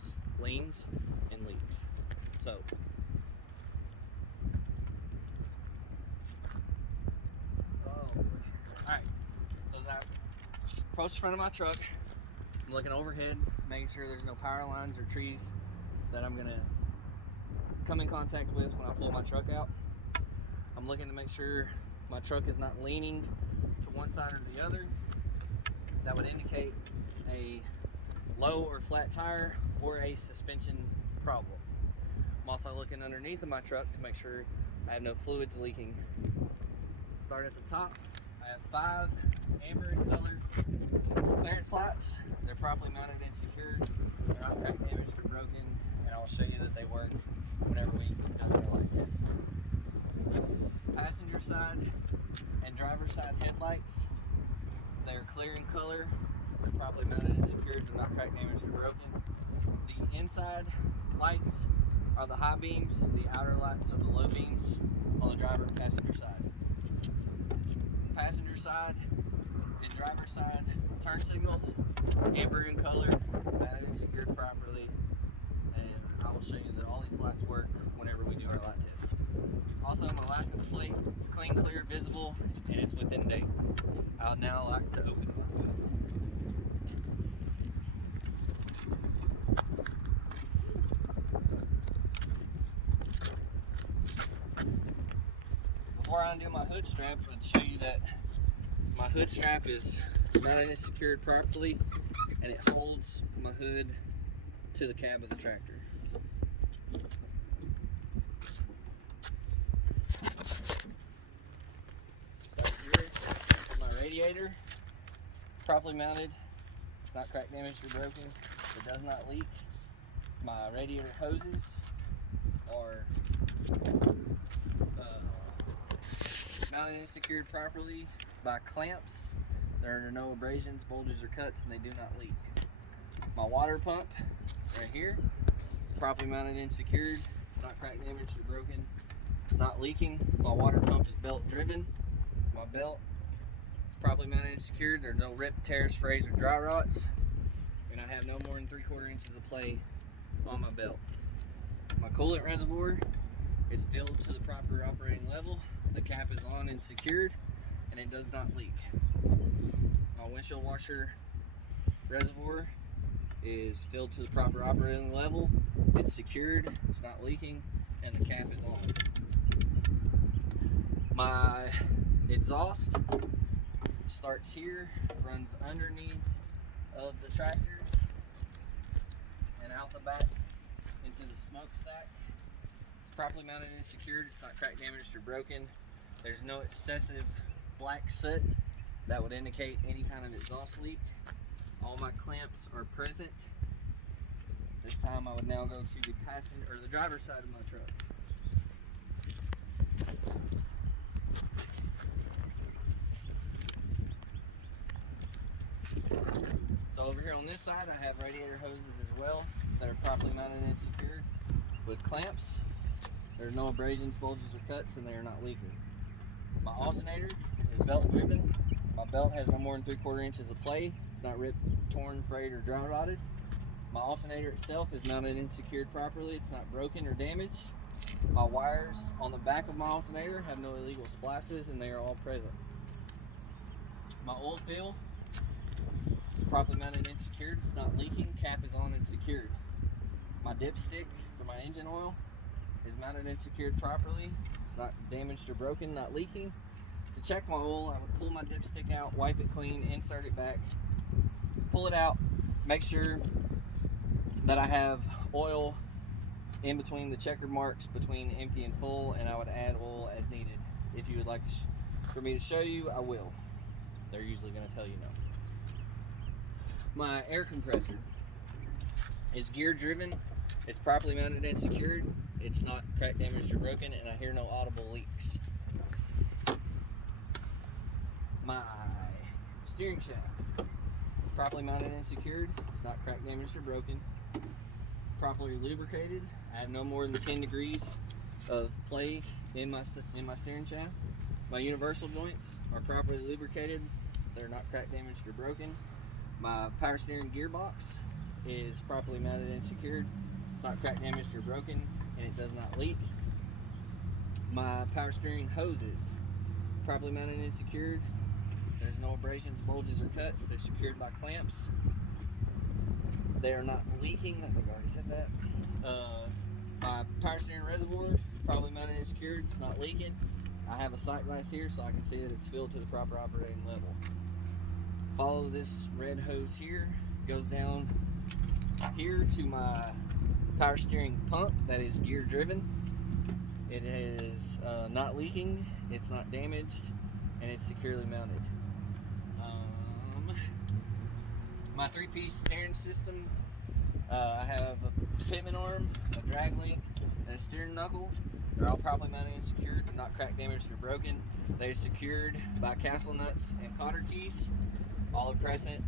signals, leans and leaks. So alright, so as I approach the front of my truck, I'm looking overhead, making sure there's no power lines or trees that I'm gonna come in contact with when I pull my truck out. I'm looking to make sure my truck is not leaning to one side or the other. That would indicate a low or flat tire or a suspension problem. I'm also looking underneath of my truck to make sure I have no fluids leaking. Start at the top. I have 5 amber and colored clearance lights. They're properly mounted and secured. They're not cracked, damaged, or broken, and I'll show you that they work whenever we conduct our light test. Passenger side and driver side headlights, they're clear in color. They're properly mounted and secured. They're not cracked, damaged, or broken. The inside lights are the high beams. The outer lights are the low beams on the driver and passenger side. Passenger side and driver side turn signals, amber in color, mounted and secured properly, and I will show you that all these lights work whenever we do our light test. Also, my license plate is clean, clear, visible, and it's within date. I'll now like to open my hood. Before I undo my hood strap, I'll show you that my hood strap is mounted and secured properly, and it holds my hood to the cab of the tractor. Start here with my radiator, properly mounted. It's not cracked, damaged, or broken. It does not leak. My radiator hoses are mounted and secured properly by clamps. There are no abrasions, bulges, or cuts, and they do not leak. My water pump right here, it's properly mounted and secured. It's not cracked, damaged, or broken. It's not leaking. My water pump is belt driven. My belt is properly mounted and secured. There are no rip, tears, frays, or dry rots. And I have no more than 3/4 inches of play on my belt. My coolant reservoir is filled to the proper operating level. The cap is on and secured, and it does not leak. My windshield washer reservoir is filled to the proper operating level. It's secured, it's not leaking, and the cap is on. My exhaust starts here, runs underneath of the tractor and out the back into the smokestack. It's properly mounted and secured. It's not cracked, damaged, or broken. There's no excessive black soot that would indicate any kind of exhaust leak. All my clamps are present. This time I would now go to the passenger or the driver's side of my truck. So over here on this side I have radiator hoses as well that are properly mounted and secured with clamps. There are no abrasions, bulges, or cuts, and they are not leaking. My alternator is belt driven. My belt has no more than 3/4 inches of play. It's not ripped, torn, frayed, or dry rotted. My alternator itself is mounted and secured properly. It's not broken or damaged. My wires on the back of my alternator have no illegal splices, and they are all present. My oil fill is properly mounted and secured. It's not leaking. Cap is on and secured. My dipstick for my engine oil is mounted and secured properly. It's not damaged or broken, not leaking. To check my oil, I would pull my dipstick out, wipe it clean, insert it back, pull it out, make sure that I have oil in between the checkered marks between empty and full, and I would add oil as needed. If you would like for me to show you, I will. They're usually going to tell you no. My air compressor is gear driven. It's properly mounted and secured. It's not cracked, damaged, or broken, and I hear no audible leaks. My steering shaft is properly mounted and secured. It's not cracked, damaged, or broken. It's properly lubricated. I have no more than 10 degrees of play in my steering shaft. My universal joints are properly lubricated. They're not cracked, damaged, or broken. My power steering gearbox is properly mounted and secured. It's not crack damaged or broken, and it does not leak. My power steering hoses, properly mounted and secured. There's no abrasions, bulges, or cuts. They're secured by clamps. They are not leaking. I think I already said that. My power steering reservoir, properly mounted and secured. It's not leaking. I have a sight glass here so I can see that it's filled to the proper operating level. Follow this red hose here. Goes down here to my power steering pump that is gear driven. It is not leaking, it's not damaged, and it's securely mounted. My three-piece steering systems, I have a pitman arm, a drag link, and a steering knuckle. They're all properly mounted and secured, not crack damaged or broken. They're secured by castle nuts and cotter keys. All are present,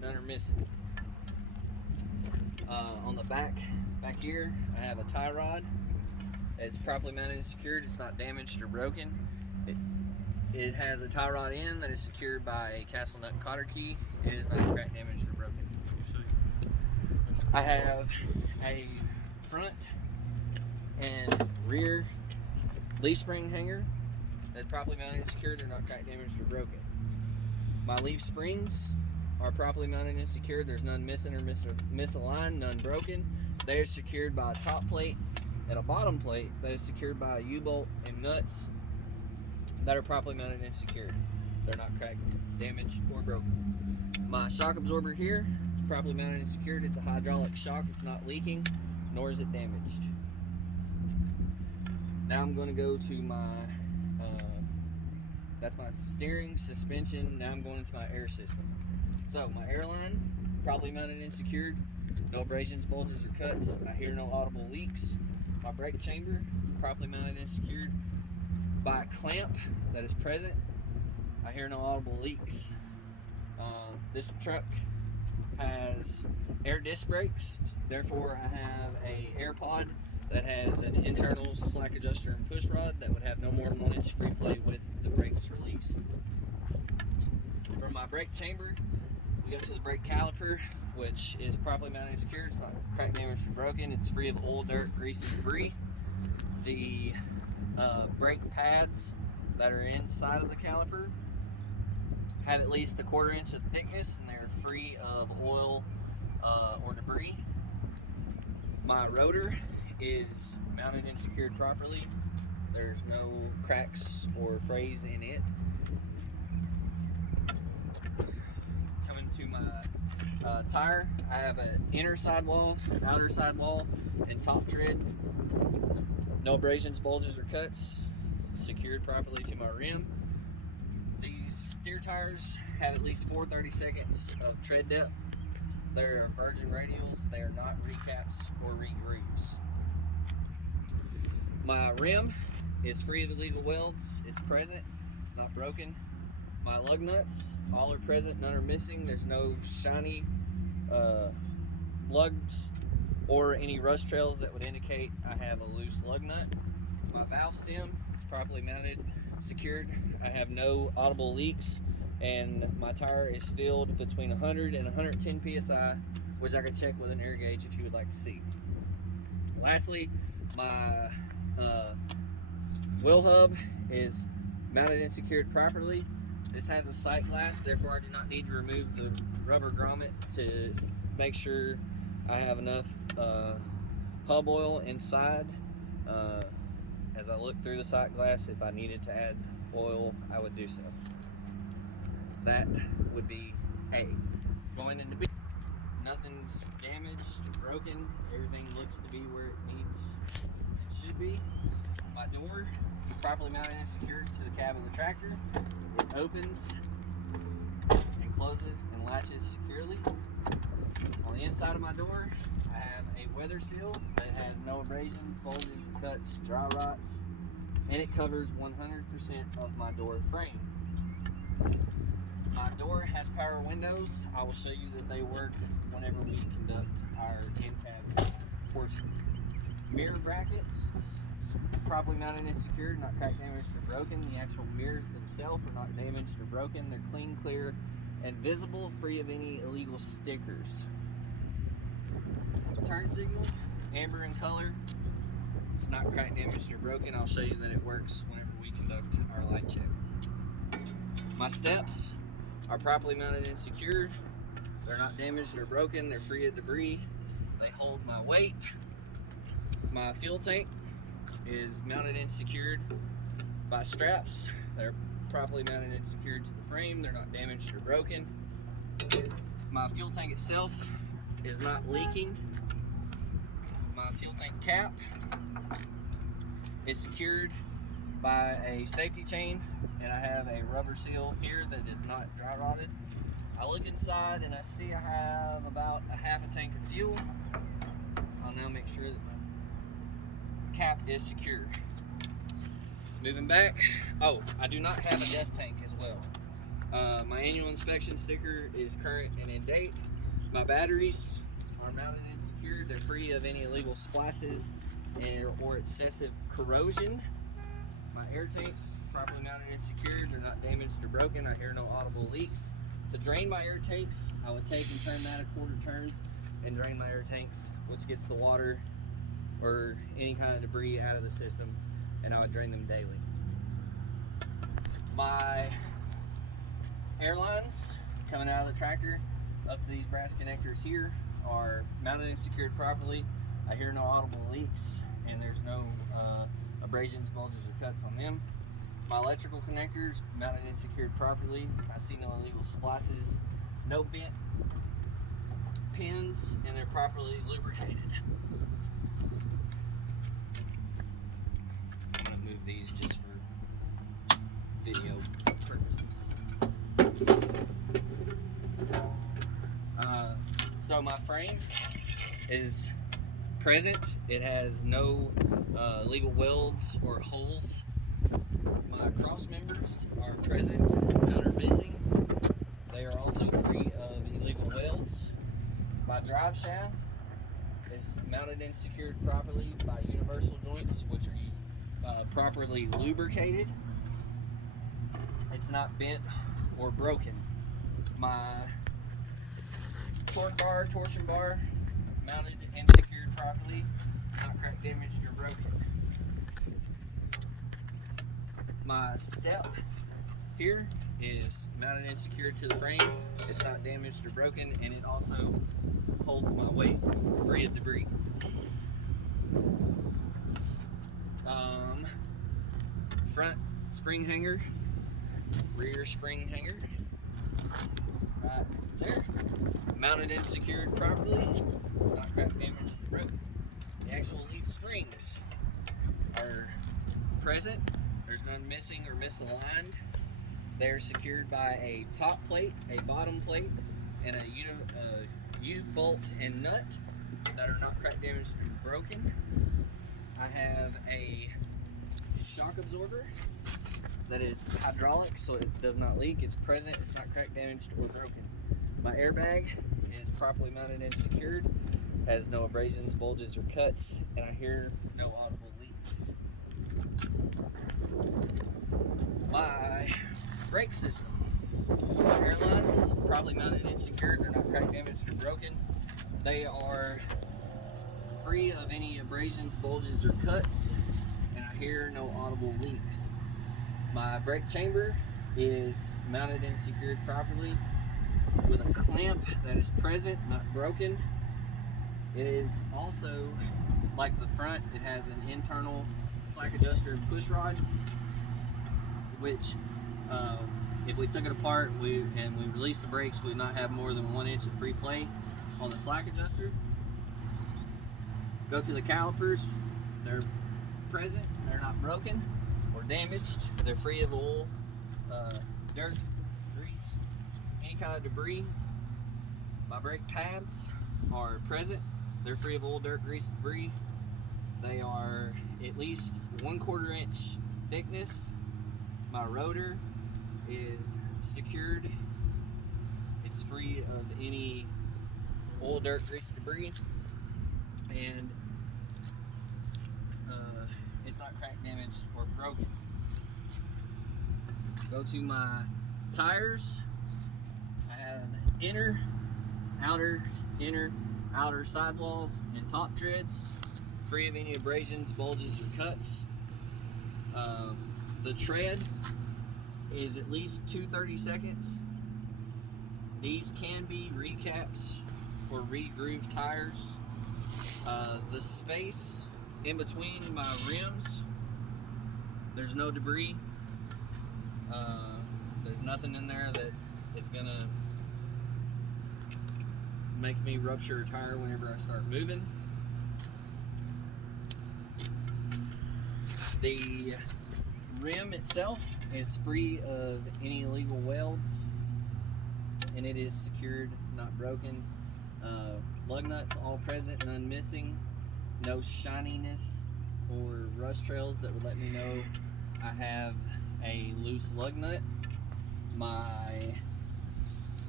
none are missing. On the back here, I have a tie rod. It's properly mounted and secured. It's not damaged or broken. It has a tie rod end that is secured by a castle nut and cotter key. It is not crack damaged or broken. I have a front and rear leaf spring hanger that's properly mounted and secured. They're not crack damaged or broken. My leaf springs are properly mounted and secured. There's none missing or misaligned, none broken. They are secured by a top plate and a bottom plate that is secured by a U-bolt and nuts that are properly mounted and secured. They're not cracked, damaged, or broken. My shock absorber here is properly mounted and secured. It's a hydraulic shock. It's not leaking, nor is it damaged. Now I'm going to go to my, that's my steering, suspension. Now I'm going into my air system. So my air line, properly mounted and secured. No abrasions, bulges, or cuts. I hear no audible leaks. My brake chamber, properly mounted and secured by a clamp that is present. I hear no audible leaks. This truck has air disc brakes, therefore I have a air pod that has an internal slack adjuster and push rod that would have no more than 1 inch free play with the brakes released. From my brake chamber, we go to the brake caliper, which is properly mounted and secured. It's not crack damaged or broken. It's free of oil, dirt, grease, and debris. The brake pads that are inside of the caliper have at least 1/4 inch of thickness, and they're free of oil or debris. My rotor is mounted and secured properly. There's no cracks or frays in it. Coming to my tire, I have an inner sidewall, outer sidewall, and top tread. No abrasions, bulges, or cuts. It's secured properly to my rim. These steer tires have at least 4/32 of tread depth. They're virgin radials. They are not recaps or re-grooves. My rim is free of illegal welds. It's present. It's not broken. My lug nuts, all are present. None are missing. There's no shiny lugs or any rust trails that would indicate I have a loose lug nut. My valve stem is properly mounted, secured. I have no audible leaks, and my tire is filled between 100 and 110 psi, which I can check with an air gauge if you would like to see. Lastly, my wheel hub is mounted and secured properly. This has a sight glass, therefore I do not need to remove the rubber grommet to make sure I have enough hub oil inside. As I look through the sight glass, if I needed to add oil, I would do so. That would be A. Going into B, nothing's damaged, broken. Everything looks to be where it needs and should be. My door is properly mounted and secured to the cab of the tractor. It opens and closes and latches securely. On the inside of my door, I have a weather seal that has no abrasions, bulges, cuts, dry rots, and it covers 100% of my door frame. My door has power windows. I will show you that they work whenever we conduct our in-cab portion. Mirror brackets, properly mounted and secured, not crack damaged or broken. The actual mirrors themselves are not damaged or broken. They're clean, clear, and visible, free of any illegal stickers. turn signal, amber in color. It's not cracked, damaged, or broken. I'll show you that it works whenever we conduct our light check. My steps are properly mounted and secured. They're not damaged or broken. They're free of debris. They hold my weight. My fuel tank is mounted and secured by straps. They're properly mounted and secured to the frame. They're not damaged or broken. My fuel tank itself is not leaking. My fuel tank cap is secured by a safety chain, and I have a rubber seal here that is not dry rotted. I look inside and I see I have about a half a tank of fuel. I'll now make sure that my cap is secure. Moving back, oh, I do not have a def tank as well. My annual inspection sticker is current and in date. My batteries are mounted and secured. They're free of any illegal splashes or excessive corrosion. My air tanks properly mounted and secured. They're not damaged or broken. I hear no audible leaks. To drain my air tanks, I would take and turn that a quarter turn and drain my air tanks, which gets the water or any kind of debris out of the system, and I would drain them daily. My airlines coming out of the tractor up to these brass connectors here are mounted and secured properly. I hear no audible leaks, and there's no abrasions, bulges, or cuts on them. My electrical connectors mounted and secured properly. I see no illegal splices, no bent pins, and they're properly lubricated. I'm gonna move these just for video purposes. So my frame is present. It has no legal welds or holes. My cross members are present, none are missing. They are also free of illegal welds. My drive shaft is mounted and secured properly by universal joints, which are properly lubricated. It's not bent or broken. My torque bar, torsion bar, mounted and secured properly, not cracked, damaged, or broken. My step here is mounted and secured to the frame. It's not damaged or broken, and it also holds my weight, free of debris. Front spring hanger, rear spring hanger, right there, mounted and secured properly, not cracked, damaged, or broken. The actual leaf springs are present. There's none missing or misaligned. They're secured by a top plate, a bottom plate, and a U-bolt and nut that are not cracked, damaged, or broken. I have a shock absorber that is hydraulic, so it does not leak. It's present, it's not cracked, damaged, or broken. My airbag is properly mounted and secured, has no abrasions, bulges, or cuts, and I hear no audible leaks. My brake system. My airlines, properly mounted and secured. They're not cracked, damaged, or broken. They are free of any abrasions, bulges, or cuts, and I hear no audible leaks. My brake chamber is mounted and secured properly with a clamp that is present, not broken. It is also, like the front, it has an internal slack adjuster and push rod, which if we took it apart and we released the brakes, we would not have more than 1 inch of free play on the slack adjuster. Go to the calipers. They're present, they're not broken or damaged. They're free of oil, dirt, grease, any kind of debris. My brake pads are present. They're free of oil, dirt, grease, debris. They are at least 1/4 inch thickness. My rotor is secured. It's free of any oil, dirt, grease, debris, and it's not cracked, damaged, or broken. Go to my tires. I have inner, outer, outer sidewalls and top treads, free of any abrasions, bulges, or cuts. The tread is at least 2 30-seconds. These can be recaps or re-grooved tires. The space in between my rims, there's no debris. There's nothing in there that is gonna make me rupture a tire whenever I start moving. The rim itself is free of any illegal welds, and it is secured, not broken. Lug nuts all present, none missing. No shininess or rust trails that would let me know I have a loose lug nut. My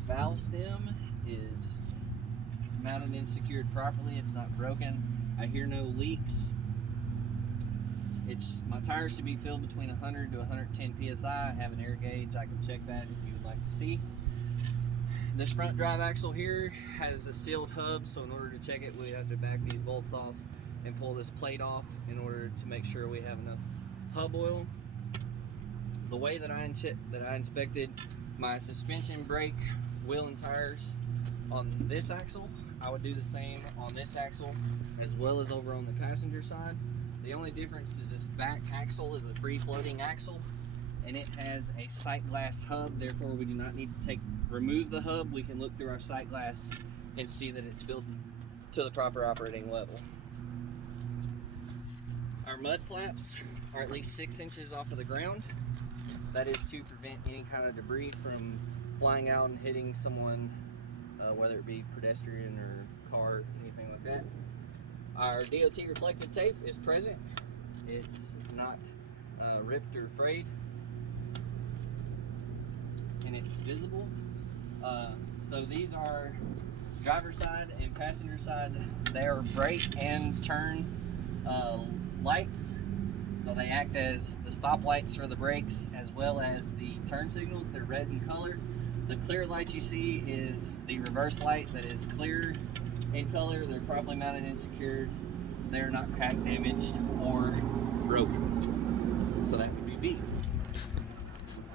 valve stem is mounted and secured properly. It's not broken. I hear no leaks. My tires should be filled between 100 to 110 psi. I have an air gauge. I can check that if you would like to see. This front drive axle here has a sealed hub, so in order to check it, we have to back these bolts off and pull this plate off in order to make sure we have enough hub oil. The way that I inspected my suspension, brake, wheel, and tires on this axle, I would do the same on this axle as well as over on the passenger side. The only difference is this back axle is a free floating axle, and it has a sight glass hub. Therefore, we do not need to remove the hub. We can look through our sight glass and see that it's filled to the proper operating level. Our mud flaps are at least 6 inches off of the ground. That is to prevent any kind of debris from flying out and hitting someone, whether it be pedestrian or car, anything like that. Our DOT reflective tape is present. It's not ripped or frayed, and it's visible. So these are driver side and passenger side. They are brake and turn lights. So they act as the stop lights for the brakes as well as the turn signals. They're red in color. The clear light you see is the reverse light that is clear in color. They're properly mounted and secured. They're not crack damaged or broken. So that would be B.